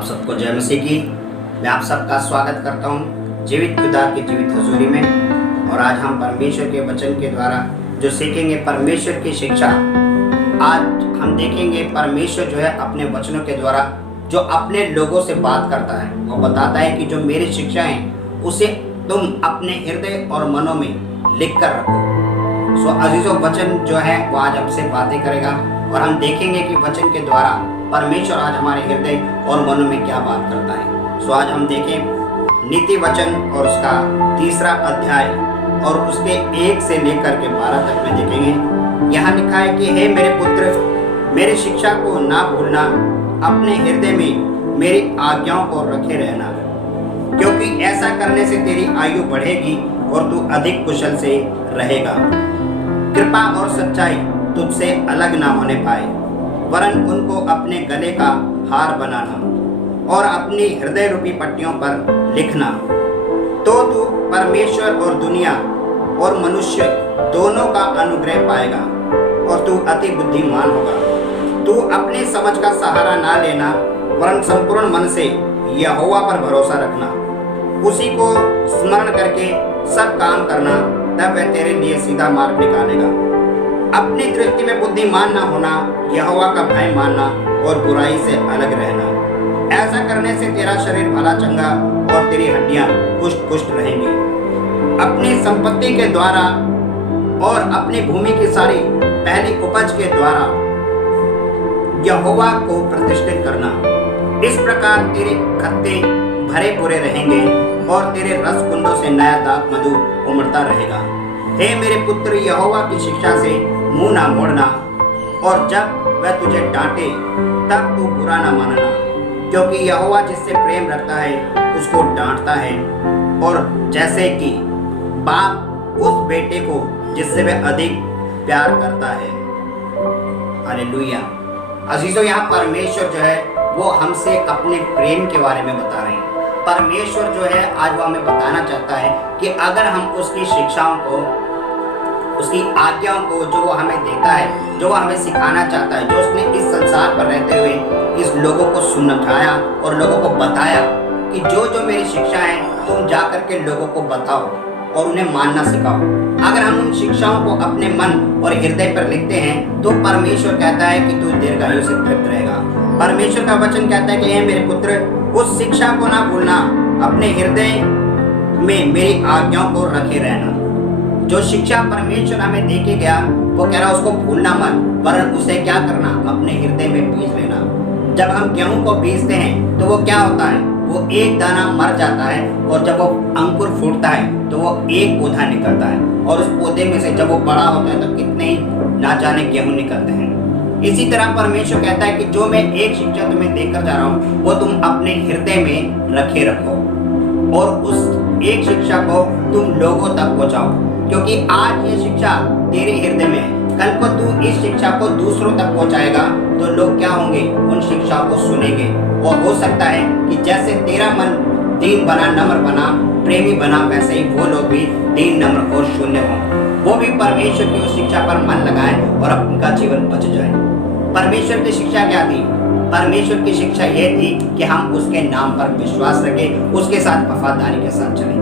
आप सबको जय मसीह की। मैं आप सबका स्वागत करता हूँ जीवित खुदा की जीवित हजूरी में। और आज हम परमेश्वर के वचन के द्वारा जो सीखेंगे परमेश्वर की शिक्षा। आज हम देखेंगे परमेश्वर जो है अपने वचनों के द्वारा जो अपने लोगों से बात करता है। वो बताता है कि जो मेरी शिक्षा है उसे तुम अपने हृदय और मनों में लिख कर रखो। सो अजीजों, वचन जो है वो आज हमसे बातें करेगा और हम देखेंगे कि वचन के द्वारा परमेश्वर आज हमारे हृदय और मनों में क्या बात करता है। सो आज हम देखें नीति वचन और उसका 3रा अध्याय और उसके 1 से लेकर के 12 तक में देखेंगे। यहाँ लिखा है कि हे मेरे पुत्र, मेरी शिक्षा को ना भूलना, अपने हृदय में मेरी आज्ञाओं को रखे रहना, क्योंकि ऐसा करने से तेरी आयु बढ़ेगी और तू अधिक कुशल से रहेगा। कृपा और सच्चाई तुझसे अलग ना होने पाए, वरन उनको अपने गले का हार बनाना और अपनी हृदय रूपी पट्टियों पर लिखना। तो तू परमेश्वर और दुनिया और मनुष्य दोनों का अनुग्रह पाएगा और तू अति बुद्धिमान होगा। तू अपनी समझ का सहारा ना लेना, वरन संपूर्ण मन से यहोवा पर भरोसा रखना। उसी को स्मरण करके सब काम करना, तब वह तेरे लिए सीधा मार्ग निकालेगा। अपनी दृष्टि में बुद्धिमान ना होना, यहोवा का भय मानना और बुराई से अलग रहना। ऐसा करने से तेरा शरीर भला चंगा और तेरी हड्डियां पुष्ट पुष्ट रहेंगी। अपनी संपत्ति के द्वारा और अपनी भूमि की सारी पहली उपज के द्वारा यहोवा को प्रतिष्ठित करना। इस प्रकार तेरे खत्ते भरे पूरे रहेंगे और तेरे रस कुंडों से नया दाख मधु उमड़ता रहेगा। हे मेरे पुत्र, यहोवा की शिक्षा से मुंह ना मोड़ना, और जब वह तुझे डांटे तब तू बुरा ना मानना, क्योंकि यहोवा जिससे प्रेम रखता है उसको डांटता है, और जैसे कि बाप उस बेटे को जिससे वह अधिक प्यार करता है। हालेलुया। अजीजों, यहाँ परमेश्वर जो है वो हमसे अपने प्रेम के बारे में बता रहे हैं। परमेश्वर जो है आज वो हमें बताना चाहता है कि अगर हम उसकी शिक्षाओं को, उसकी आज्ञाओं को जो वो हमें देता है, जो वो हमें सिखाना चाहता है, जो उसने इस संसार पर रहते हुए इस लोगों को समझाया और लोगों को बताया कि जो जो मेरी शिक्षा है तुम जाकर के लोगों को बताओ और उन्हें मानना सिखाओ। अगर हम उन शिक्षाओं को अपने मन और हृदय पर लिखते हैं तो परमेश्वर कहता है कि तू दीर्घायु से तृप्त रहेगा। परमेश्वर का वचन कहता है कि हे मेरे पुत्र, उस शिक्षा को ना भूलना, अपने हृदय में मेरी आज्ञाओं को रखे रहना। जो शिक्षा परमेश्वर हमें दे के गया वो कह रहा उसको भूलना मत, वरन उसे क्या करना, अपने हृदय में बीज लेना। जब हम गेहूं को बीजते हैं तो वो क्या होता है, वो एक दाना मर जाता है, और जब वो अंकुर फूटता है तो वो एक पौधा निकलता है, और उस पौधे में से जब वो बड़ा होता है तो कितने ही ना जाने गेहूं निकलते हैं। इसी तरह परमेश्वर कहता है कि जो मैं एक शिक्षा तुम्हें देकर जा रहा हूँ वो तुम अपने हृदय में रखे रखो, और उस एक शिक्षा को तुम लोगों तक पहुँचाओ, क्योंकि आज ये शिक्षा तेरे हृदय में है। कल को तू इस शिक्षा को दूसरों तक पहुँचाएगा तो लोग क्या होंगे, उन शिक्षा को सुनेंगे। और हो सकता है कि जैसे तेरा मन दीन बना, नम्र बना, प्रेमी बना, वैसे ही वो लोग भी दीन, नम्र और शून्य हों। वो भी परमेश्वर की उस शिक्षा पर मन लगाएं और उनका जीवन बच जाए। परमेश्वर की शिक्षा क्या थी? परमेश्वर की शिक्षा ये थी कि हम उसके नाम पर विश्वास रखें, उसके साथ वफादारी के साथ चलें।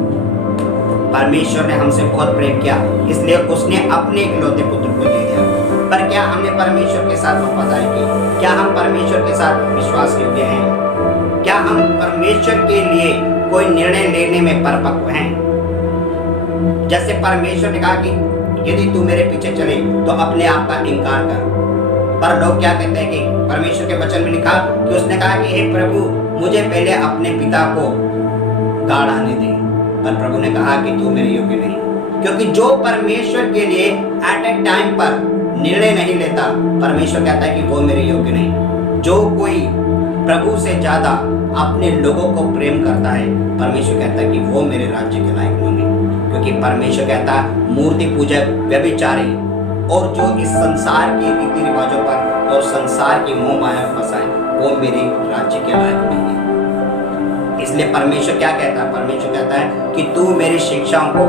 परमेश्वर ने हमसे बहुत प्रेम किया, इसलिए उसने अपने इकलौते पुत्र को दे दिया। पर क्या हमने परमेश्वर के साथ वफादारी की? क्या हम परमेश्वर के साथ विश्वास योग्य हैं? क्या हम परमेश्वर के लिए कोई निर्णय लेने में परिपक्व हैं? जैसे परमेश्वर ने कहा कि यदि तू मेरे पीछे चले तो अपने आप का इनकार कर। पर लोग क्या कहते हैं कि परमेश्वर के वचन में लिखा कि उसने कहा कि हे प्रभु, मुझे पहले अपने पिता को गाड़ आने दे। पर प्रभु ने कहा कि तू मेरे योग्य नहीं, क्योंकि जो परमेश्वर के लिए एट ए टाइम पर निर्णय नहीं लेता, परमेश्वर कहता है कि वो मेरे योग्य नहीं। जो कोई प्रभु से ज्यादा अपने लोगों को प्रेम करता है, परमेश्वर कहता है कि वो मेरे राज्य के लायक नहीं है। क्योंकि परमेश्वर कहता है मूर्ति पूजक, व्यभिचारी और जो इस संसार के रीति रिवाजों पर और संसार की मोह माया में फंसा है, वो मेरे राज्य के लायक नहीं है। इसलिए परमेश्वर क्या कहता है? परमेश्वर कहता है कि तू मेरी शिक्षाओं को,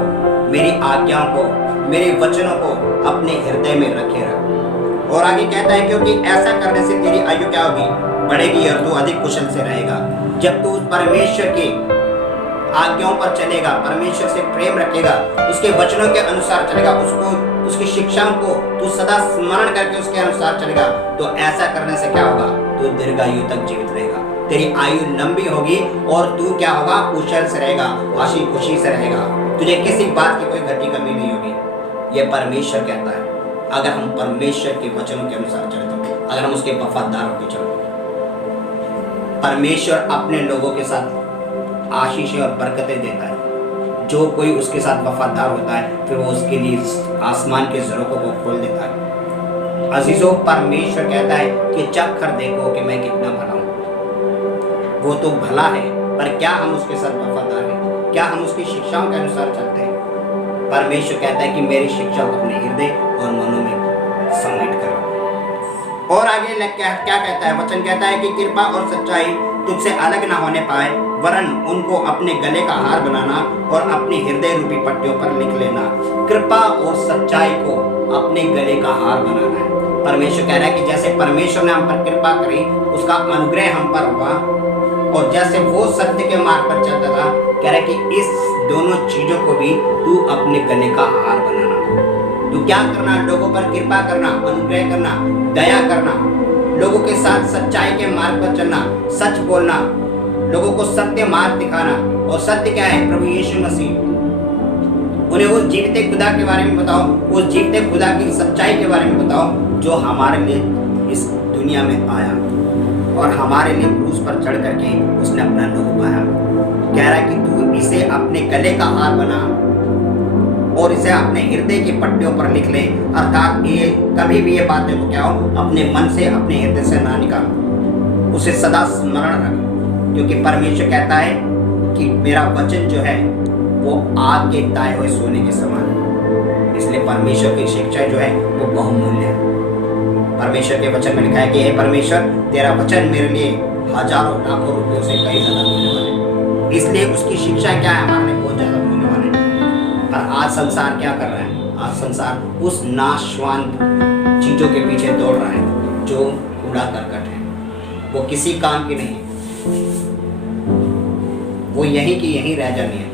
मेरी आज्ञाओं को, मेरे वचनों को अपने हृदय में रखे रख। और आगे कहता है क्योंकि ऐसा करने से तेरी आयु क्या होगी, बढ़ेगी और तू अधिक कुशल से रहेगा। जब तू उस परमेश्वर के आज्ञाओं पर चलेगा, परमेश्वर से प्रेम रखेगा, उसके वचनों के अनुसार चलेगा, उसको उसकी शिक्षाओं को तू सदा स्मरण करके उसके अनुसार चलेगा, तो ऐसा करने से क्या होगा, तू दीर्घायु तक जीवित रहेगा, तेरी आयु लंबी होगी और तू क्या होगा, कुशल से रहेगा, हंसी खुशी से रहेगा, तुझे किसी बात की कोई घटी कमी नहीं होगी। ये परमेश्वर कहता है। अगर हम परमेश्वर के वचनों के अनुसार चले तो, अगर हम उसके वफादार होकर चले, परमेश्वर अपने लोगों के साथ आशीष और बरकतें देता है। जो कोई उसके साथ वफादार होता है फिर वो उसके लिए आसमान के झरोखों को खोल देता है। अजीजों, परमेश्वर कहता है कि चख कर देखो कि मैं कितना भला हूँ। वो तो भला है, पर क्या हम उसके साथ वफादार हैं? क्या हम उसकी शिक्षाओं के अनुसार चलते हैं? परमेश्वर कहता है कि मेरी शिक्षा को अपने हृदय और मनों में समेट करो। और आगे क्या कहता है? वचन कहता है कि कृपा और सच्चाई तुझसे अलग ना होने पाए, वरन उनको अपने गले का हार बनाना और अपनी हृदय रूपी पट्टियों पर लिख लेना। कृपा और सच्चाई को अपने गले का हार बनाना है। परमेश्वर कह रहा है कि जैसे परमेश्वर ने हम पर कृपा करी, उसका अनुग्रह हम पर हुआ, और जैसे वो सत्य के मार्ग पर चलता था, कह रहा है कि इस दोनों चीजों को भी तू अपने गले का हार बनाना। तू क्या करना? लोगों पर कृपा करना, अनुग्रह करना, दया करना, लोगों के साथ सच्चाई के मार्ग पर चलना, सच बोलना, लोगों को सत्य मार्ग दिखाना। और सत्य क्या है? प्रभु यीशु मसीह। उन्हें उस जीवते खुदा के बारे में बताओ, उस जीवते खुदा की सच्चाई के बारे में बताओ जो हमारे लिए इस दुनिया में आया और हमारे लिए क्रूस पर चढ़ करके उसने अपना लहू बहाया। कह रहा है कि तू इसे अपने गले का हार बना और इसे अपने हृदय की पट्टियों पर लिख ले। अर्थात ये कभी भी ये बातें को क्या हो, अपने मन से, अपने हृदय से ना निकाल, उसे सदा स्मरण रख, क्योंकि परमेश्वर कहता है कि मेरा वचन जो है वो आग के ताए हुए सोने के समान है। इसलिए परमेश्वर की शिक्षा जो है वो बहुमूल्य है। परमेश्वर के वचन में लिखा है कि हे परमेश्वर, तेरा वचन मेरे लिए हजारों लाखों रुपयों से कई ज्यादा मूल्यवान है। इसलिए उसकी शिक्षा क्या है, हमारे लिए बहुत ज्यादा मूल्यवान है। पर आज संसार क्या कर रहा है? आज संसार उस नाशवान चीजों के पीछे दौड़ रहा है जो कूड़ा करकट है, वो किसी काम की नहीं है, वो यहीं की यहीं रह जानी है।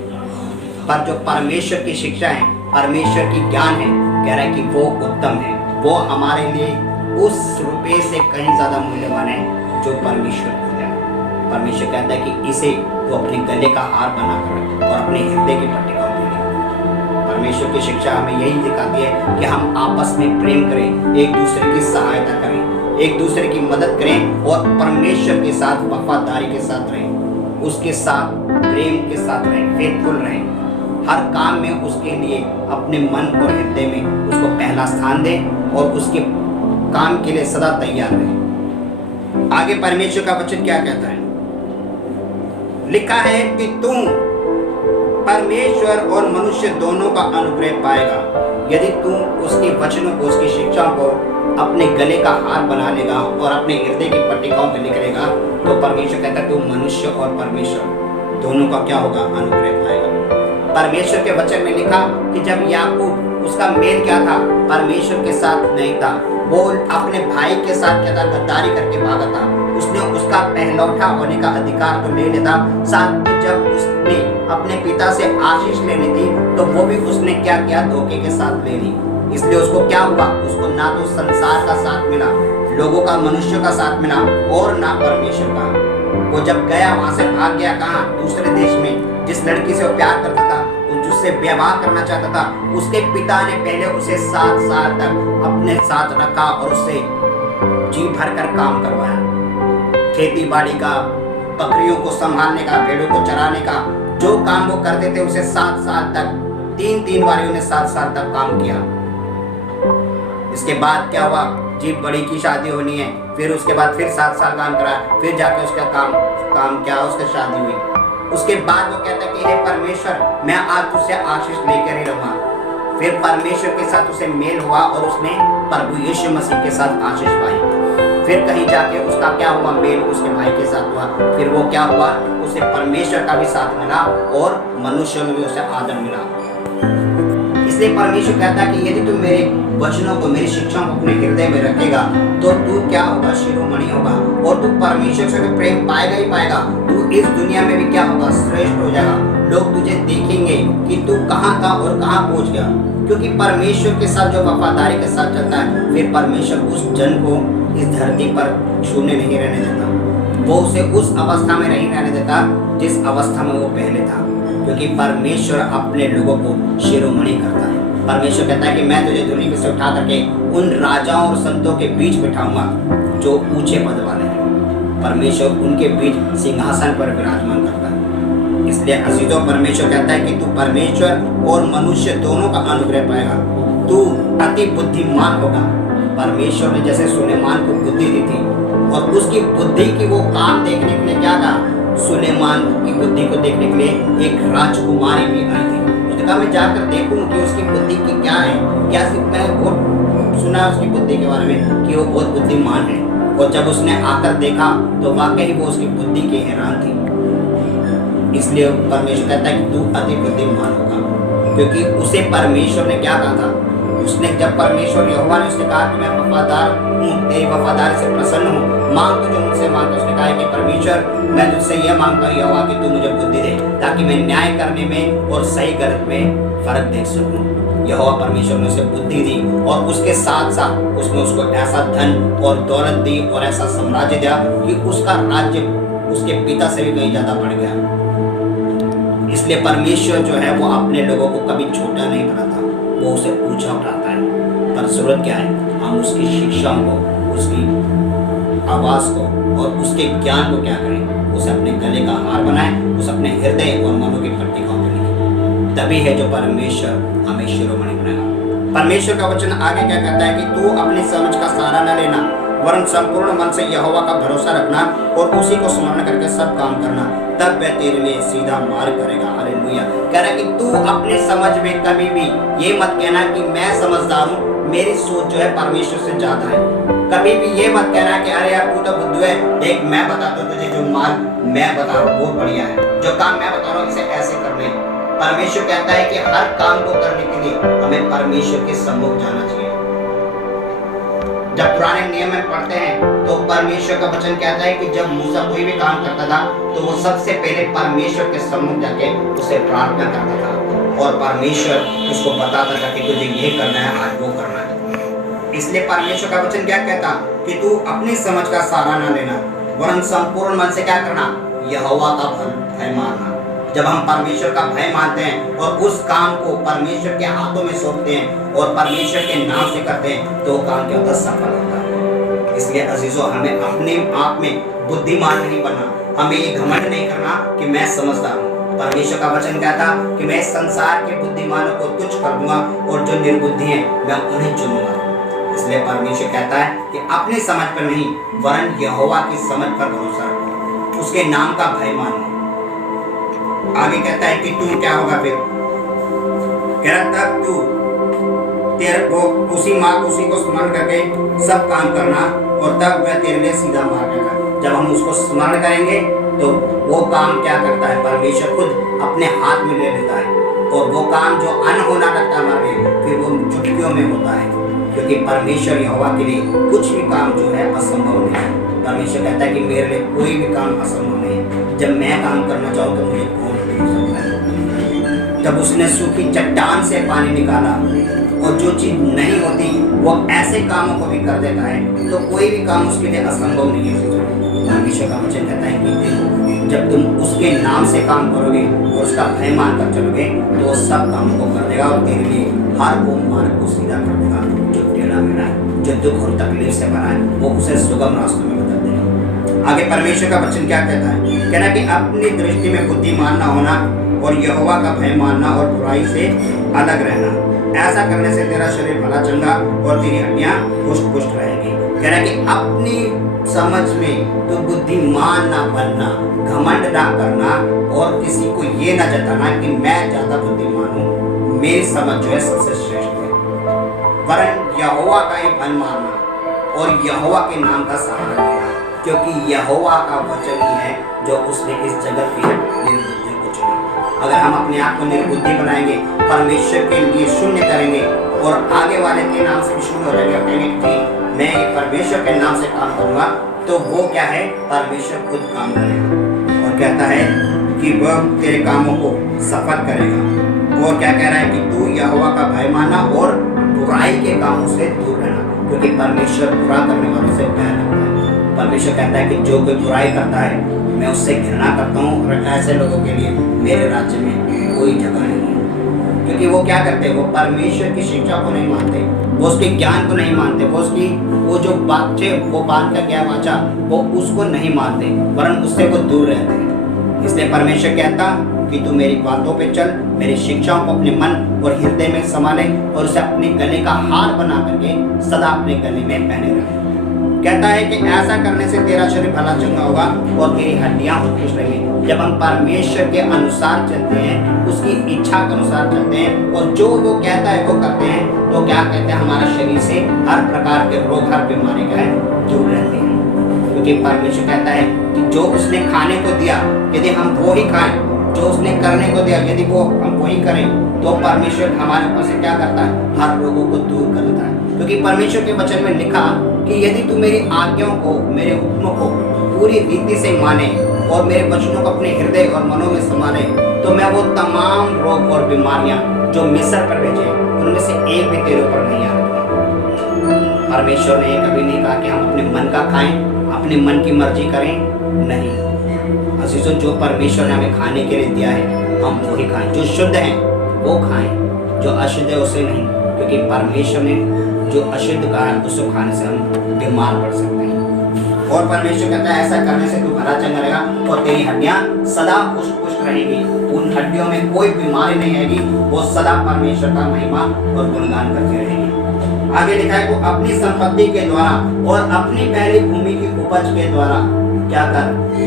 पर जो परमेश्वर की शिक्षा है, परमेश्वर की ज्ञान है, कह रहा है कि वो उत्तम है, वो हमारे लिए उस रुपये से कहीं ज्यादा मूल्यवान है जो परमेश्वर को है। परमेश्वर कहता है कि इसे वो अपने गले का हार बनाकर और अपने हृदय की पट्टिका में। परमेश्वर की शिक्षा हमें यही दिखाती है कि हम आपस में प्रेम करें, एक दूसरे की सहायता करें, एक दूसरे की मदद करें और परमेश्वर के साथ वफादारी के साथ रहें, उसके साथ प्रेम के साथ रहें, फेथफुल रहें। हर काम में उसके लिए अपने मन और हृदय में उसको पहला स्थान दें और उसके काम के लिए सदा तैयार रहें। आगे परमेश्वर का वचन क्या कहता है? लिखा है कि तुम परमेश्वर और मनुष्य दोनों का अनुग्रह पाएगा यदि तुम उसके वचनों को, उसकी शिक्षाओं को अपने गले का हार बना लेगा और अपने हृदय की पट्टिकाओं पर लिख लेगा। तो परमेश्वर कहता है तुम मनुष्य और परमेश्वर दोनों का क्या होगा? अनुग्रह पाएगा। परमेश्वर के वचन में लिखा कि जब याकूब, उसका मेल क्या था? परमेश्वर के साथ नहीं था, वो अपने भाई के साथ क्या था? गद्दारी करके भागा था। उसने उसका पहलौठा होने का अधिकार तो ले लेता, साथ में जब उसने अपने पिता से आशीष लेनी थी तो वो भी उसने क्या किया? धोखे के साथ ले ली। इसलिए उसको क्या हुआ? उसको ना तो संसार का साथ मिला, लोगों का, मनुष्य का साथ मिला, और ना परमेश्वर का। वो जब गया वहां से भाग गया, कहाँ? दूसरे देश में। जिस लड़की से वो प्यार करता था, जिससे विवाह करना चाहता था, उसके पिता ने पहले उसे 7 साल तक अपने साथ रखा और उससे जी भर कर काम करवाया। खेती बाड़ी का, बकरियों को संभालने का, भेड़ों को चराने का, जो काम वो करते थे उसे 7 साल तक, 3 बार उन्हें 7 साल तक काम किया। इसके बाद क्या हुआ? जीप बड़ी की शादी होनी है, फिर उसके बाद फिर 7 साल काम करा, फिर जाके उसका काम क्या, उसका शादी हुई। उसके बाद वो कहता है कि हे परमेश्वर, मैं आज तुझसे आशीष लेकर ही रहूंगा। फिर परमेश्वर के साथ उसे मेल हुआ और उसने प्रभु यीशु मसीह के साथ आशीष पाई। फिर कहीं जाके उसका क्या हुआ? मेल उसके भाई के साथ हुआ। फिर वो क्या हुआ? उसे परमेश्वर का भी साथ मिला और मनुष्यों में भी उसे आदर मिला। इसलिए परमेश्वर कहता है कि यदि तू मेरे वचनों को, मेरी शिक्षाओं को अपने हृदय में रखेगा तो तू क्या होगा, शिरोमणि होगा, और तू परमेश्वर से तो प्रेम पाएगा ही पाएगा, तू इस दुनिया में भी क्या होगा, श्रेष्ठ हो जाएगा। लोग तुझे देखेंगे कि तू कहाँ था और कहाँ पहुंच गया, क्योंकि परमेश्वर के साथ जो वफादारी के साथ चलता है, फिर परमेश्वर उस जन को इस धरती पर शून्य नहीं रहने देता, वो उसे उस अवस्था में नहीं रहने देता जिस अवस्था में वो पहले था, क्योंकि परमेश्वर अपने लोगों को शिरोमणि करता है। परमेश्वर कहता है कि मैं तुझे दुनिया से उठा करके उन राजाओं और संतों के बीच बिठाऊंगा जो ऊंचे पद वाले हैं। परमेश्वर उनके बीच सिंहासन पर विराजमान करता है। इसलिए अजीजों, परमेश्वर कहता है कि तू परमेश्वर और मनुष्य दोनों का अनुग्रह पाएगा, तू अति बुद्धिमान होगा। परमेश्वर ने जैसे सुलेमान को बुद्धि दी थी और उसकी बुद्धि की वो काम देखने के लिए क्या कहा, सुलेमान की बुद्धि को देखने के लिए एक राजकुमारी भी आई थी। उसने कहा मैं जाकर देखूं कि उसकी बुद्धि की क्या है, क्या मैंने बहुत सुना उसकी बुद्धि के बारे में कि वो बहुत बुद्धिमान है। और जब उसने आकर देखा तो वाकई वो उसकी बुद्धि की हैरान थी। इसलिए परमेश्वर कहता है कि तू अति बुद्धिमान होगा, क्योंकि उसे परमेश्वर ने क्या कहा था, उसने जब परमेश्वर यहोवा ने उसने कहा कि मैं वफादार हूँ, तेरी वफादारी से प्रसन्न हूँ, मांग तो जो मुझसे मांगता। उसने कहा कि परमेश्वर मैं तुझसे यह मांगता हूँ यहोवा कि तू मुझे बुद्धि दे, ताकि मैं न्याय करने में और सही गलत में फर्क देख सकूँ। यहोवा परमेश्वर ने उसे बुद्धि दी और उसके साथ साथ उसने उसको ऐसा धन और दौलत दी और ऐसा साम्राज्य दिया कि उसका राज्य उसके पिता से भी कहीं ज्यादा बढ़ गया। इसलिए परमेश्वर जो है वो अपने लोगों को कभी छोटा नहीं बनाता, वो उसे ऊंचा उठाता है। पर जरूरत क्या है, हम उसकी शिक्षाओं को, उसकी आवाज को और उसके ज्ञान को क्या करें, उसे अपने गले का हार बनाएं, उसे अपने हृदय और मनों की पट्टिकाओं पर लिखें। तभी है जो परमेश्वर हमें शिरोमणि बनाएगा। परमेश्वर का वचन आगे क्या कहता है कि तू अपनी समझ का सहारा न लेना, वरन संपूर्ण मन से यहोवा का भरोसा रखना और उसी को स्मरण करके सब काम करना, तब वह तेरे लिए सीधा मार्ग करेगा। हालेलुया। कह रहा है कि तू अपनी समझ में कभी भी ये मत कहना कि मैं समझदार हूँ, मेरी सोच जो है परमेश्वर से ज्यादा है। कभी भी ये मत कहना कि अरे यार तू तो बुद्धू है, देख मैं बताता हूँ तुझे, जो मार्ग मैं बता रहा हूँ बहुत बढ़िया है, जो काम मैं बता रहा हूँ इसे ऐसे करने। परमेश्वर कहता है कि हर काम को करने के लिए हमें परमेश्वर के सम्मुख जाना चाहिए। जब पुराने नियम में पढ़ते हैं तो परमेश्वर का वचन कहता है कि जब मूसा कोई भी काम करता था तो वो सबसे पहले परमेश्वर के सम्मुख जाके उसे प्रार्थना करता था और परमेश्वर उसको बताता था कि तुझे ये करना है, आज वो करना है। इसलिए परमेश्वर का वचन क्या कहता कि तू अपनी समझ का सहारा ना लेना, वरन संपूर्ण मन से क्या करना, यहोवा का भय मानना। जब हम परमेश्वर का भय मानते हैं और उस काम को परमेश्वर के हाथों में सौंपते हैं और परमेश्वर के नाम से करते हैं तो वो काम क्या होता है, सफल होता है। इसलिए अजीजों, हमें अपने आप में बुद्धिमान नहीं बनना, हमें ये घमंड नहीं करना कि मैं समझदार हूँ। परमेश्वर का वचन कहता कि मैं इस संसार के बुद्धिमानों को तुच्छ कर दूंगा और जो निर्बुद्धि हैं मैं उन्हें चुनूंगा। इसलिए परमेश्वर कहता है कि अपनी समझ पर नहीं वरन यहोवा की समझ पर भरोसा रखो, उसके नाम का भय मानो। आगे कहता है कि तू क्या होगा, फिर कह रहा तब तू तेरे को उसी को स्मरण करके सब काम करना और तब वह तेरे लिए सीधा मार्ग होगा। जब हम उसको स्मरण करेंगे तो वो काम क्या करता है, परमेश्वर खुद अपने हाथ में ले लेता है और वो काम जो अनहोना लगता है हमारे फिर वो चुटकियों में होता है, क्योंकि परमेश्वर यहोवा के लिए कुछ भी काम जो है असंभव नहीं है। परमेश्वर कहता है कि मेरे लिए कोई भी काम असंभव नहीं है। जब मैं काम करना चाहूँ तो मुझे कौन रोक सकता है। जब उसने सूखी चट्टान से पानी निकाला और जो चीज नहीं होती वो ऐसे कामों को भी कर देता है, तो कोई भी काम उसके लिए असंभव नहीं है। परमेश्वर का वचन कहता है कि जब तुम उसके नाम से काम करोगे और उसका भय मानकर चलोगे तो वो सब कामों को कर देगा और तेरे लिए हर वो मार्ग को सीधा कर देगा। जो टेढ़ा मेढ़ा है, जो दुख और तकलीफ से भरा है, वो उसे सुगम रास्तों में बदल देगा। आगे परमेश्वर का वचन क्या कहता है, कहना कि अपनी दृष्टि में बुद्धिमान न होना और यहोवा का भय मानना और बुराई से अलग रहना। ऐसा करने से तेरा शरीर भला चंगा और तेरी हड्डियां पुष्ट पुष्ट रहेगी। कहना कि अपनी समझ में तो बुद्धिमान ना बनना, घमंड ना करना और किसी को ये ना जताना कि मैं ज्यादा बुद्धिमान हूँ, मेरी समझ जो है सबसे श्रेष्ठ है। वरन यहोवा का ही भय मानना और यहोवा के नाम का सहारा लेना, क्योंकि यहोवा का वचन ही है जो उसने इस जगत की निर्बुद्धि को चुना। अगर हम अपने आप को निर्बुद्धि बनाएंगे, परमेश्वर के लिए शून्य करेंगे और आगे वाले के नाम से भी शून्य हो जाएंगे, कहेंगे कि मैं ये परमेश्वर के नाम से काम करूंगा, तो वो क्या है, परमेश्वर खुद काम करेगा और कहता है कि वह तेरे कामों को सफल करेगा। और क्या कह रहा है कि तू यहोवा का भय मानना और बुराई के कामों से दूर रहना, क्योंकि परमेश्वर बुरा करने वालों से प्यार रखता है। परमेश्वर कहता है कि जो कोई बुराई करता है मैं उससे घृणा करता हूँ, और ऐसे लोगों के लिए मेरे राज्य में कोई जगह नहीं है। क्योंकि वो क्या करते हैं, वो परमेश्वर की शिक्षा को नहीं मानते, वो उसके ज्ञान को नहीं मानते, वो जो बातें वो बात का क्या वाचा वो उसको नहीं मानते, वरन उससे वो दूर रहते हैं। इसलिए परमेश्वर कहता कि तू मेरी बातों पे चल, मेरी शिक्षाओं को अपने मन और हृदय में संभाले और उसे अपने गले का हार बना करके सदा अपने गले में पहने रहे। कहता है कि ऐसा करने से तेरा शरीर भला चंगा होगा और तेरी हड्डियां खुश रहेंगी। जब हम परमेश्वर के अनुसार चलते हैं, उसकी इच्छा के अनुसार चलते हैं और जो वो कहता है वो करते हैं, तो क्या कहते हैं, हमारा शरीर से हर प्रकार के रोग, हर बीमारी का दूर रहते हैं। क्योंकि परमेश्वर कहता है कि जो उसने खाने को दिया यदि हम वो ही खाएं, जो उसने करने को दिया यदि वो हम वही करें, तो परमेश्वर हमारे ऊपर से क्या करता है, हर रोगों को दूर कर देता है। क्योंकि परमेश्वर के वचन में लिखा कि यदि तू मेरी आज्ञाओं को, मेरे हुक्मों को पूरी रीति से माने और मेरे वचनों को अपने हृदय और मनों में समाने, तो मैं वो तमाम रोग और बीमारियां जो मिस्र पर भेजे उनमें से एक भी तेरे ऊपर नहीं आएगा। परमेश्वर ने कभी नहीं कहा कि हम अपने मन का खाएं, अपने मन की मर्जी करें, नहीं। अजीजों, जो परमेश्वर ने हमें खाने के लिए दिया है हम वो ही खाएं, जो शुद्ध है वो खाएं, जो अशुद्ध है उसे नहीं। क्योंकि परमेश्वर ने जो अशुद्ध कहा है उसको खाने से हम बीमार पड़ सकते हैं। और परमेश्वर कहता है ऐसा करने से तू भला चंगा रहेगा और तेरी हड्डियां सदा पुष्ट रहेगी, उन हड्डियों में कोई बीमारी नहीं आएगी, वो सदा परमेश्वर का महिमा और गुणगान करती रहेगी। आगे लिखा है, वो अपनी संपत्ति के द्वारा और अपनी पहली भूमि की उपज के द्वारा क्या कर,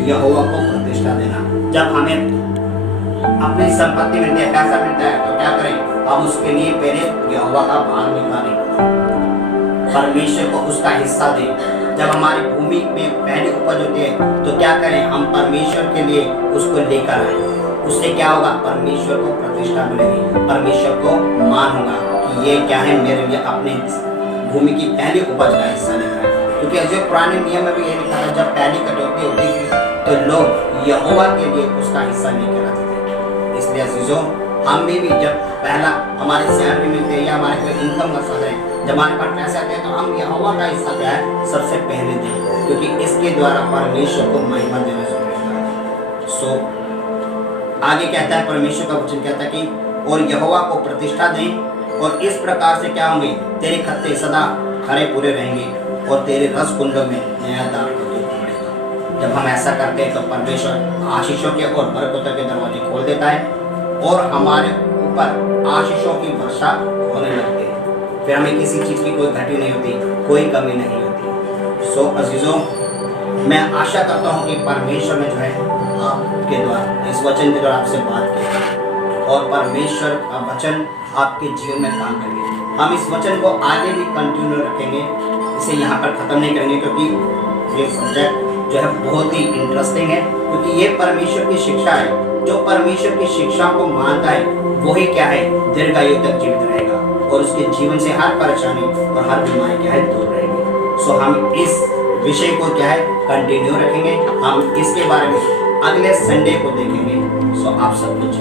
यहोवा को प्रतिष्ठा देना। जब हमें अपनी संपत्ति मिलती है, पैसा मिलता है, तो क्या करें, हम उसके लिए पहले यहोवा का भाग निकालें, परमेश्वर को उसका हिस्सा दें। जब हमारी भूमि में पहली उपज होती है तो क्या करें, हम परमेश्वर के लिए उसको लेकर आए। उससे क्या होगा, परमेश्वर को प्रतिष्ठा मिलेगी, परमेश्वर को मान होगा कि ये क्या है, मेरे लिए अपने भूमि की पहली उपज का हिस्सा लेकर आए। क्योंकि जो पुराने नियम में भी ये लिखा था, जब पहली कटौती होती थी तो लोग यहोवा के लिए उसका हिस्सा लेकर आते थे। इसलिए अजीजों, हम भी जब पहला हमारे सैलरी मिलते हैं या हमारे कोई इनकम का साधन है, जब हमारे पास पैसे आते हैं तो हम यहोवा का हिस्सा क्या है, सबसे पहले दें, क्योंकि इसके द्वारा परमेश्वर को महिमा देना जरूरी है। सो आगे कहता है, परमेश्वर का वचन कहता है कि और यहोवा को प्रतिष्ठा दें और इस प्रकार से क्या होंगे, तेरे खत्ते सदा हरे पूरे रहेंगे और तेरे रस कुंडों में नया दाख बढ़ेगा। जब हम ऐसा करते हैं तो परमेश्वर आशीषों के और बरकतों के दरवाजे खोल देता है और हमारे ऊपर आशीषों की वर्षा होने लगती है। फिर हमें किसी चीज़ की कोई घटी नहीं होती, कोई कमी नहीं होती। सो अजीजों, मैं आशा करता हूँ कि परमेश्वर ने जो है आपके द्वारा इस वचन के द्वारा आपसे बात की और परमेश्वर का वचन आपके जीवन में काम करेंगे। हम इस वचन को आगे भी कंटिन्यू रखेंगे, इसे यहाँ पर ख़त्म नहीं करेंगे, क्योंकि ये सब्जेक्ट जो है बहुत ही इंटरेस्टिंग है। क्योंकि ये परमेश्वर की शिक्षा है, जो परमेश्वर की शिक्षा को मानता है वही क्या है, दीर्घायु तक जीवित रहेगा और उसके जीवन से हर परेशानी और हर बीमारी क्या है, दूर रहेगी। सो हम इस विषय को क्या है, कंटिन्यू रखेंगे। हम इसके बारे में अगले संडे को देखेंगे। सो आप सब कुछ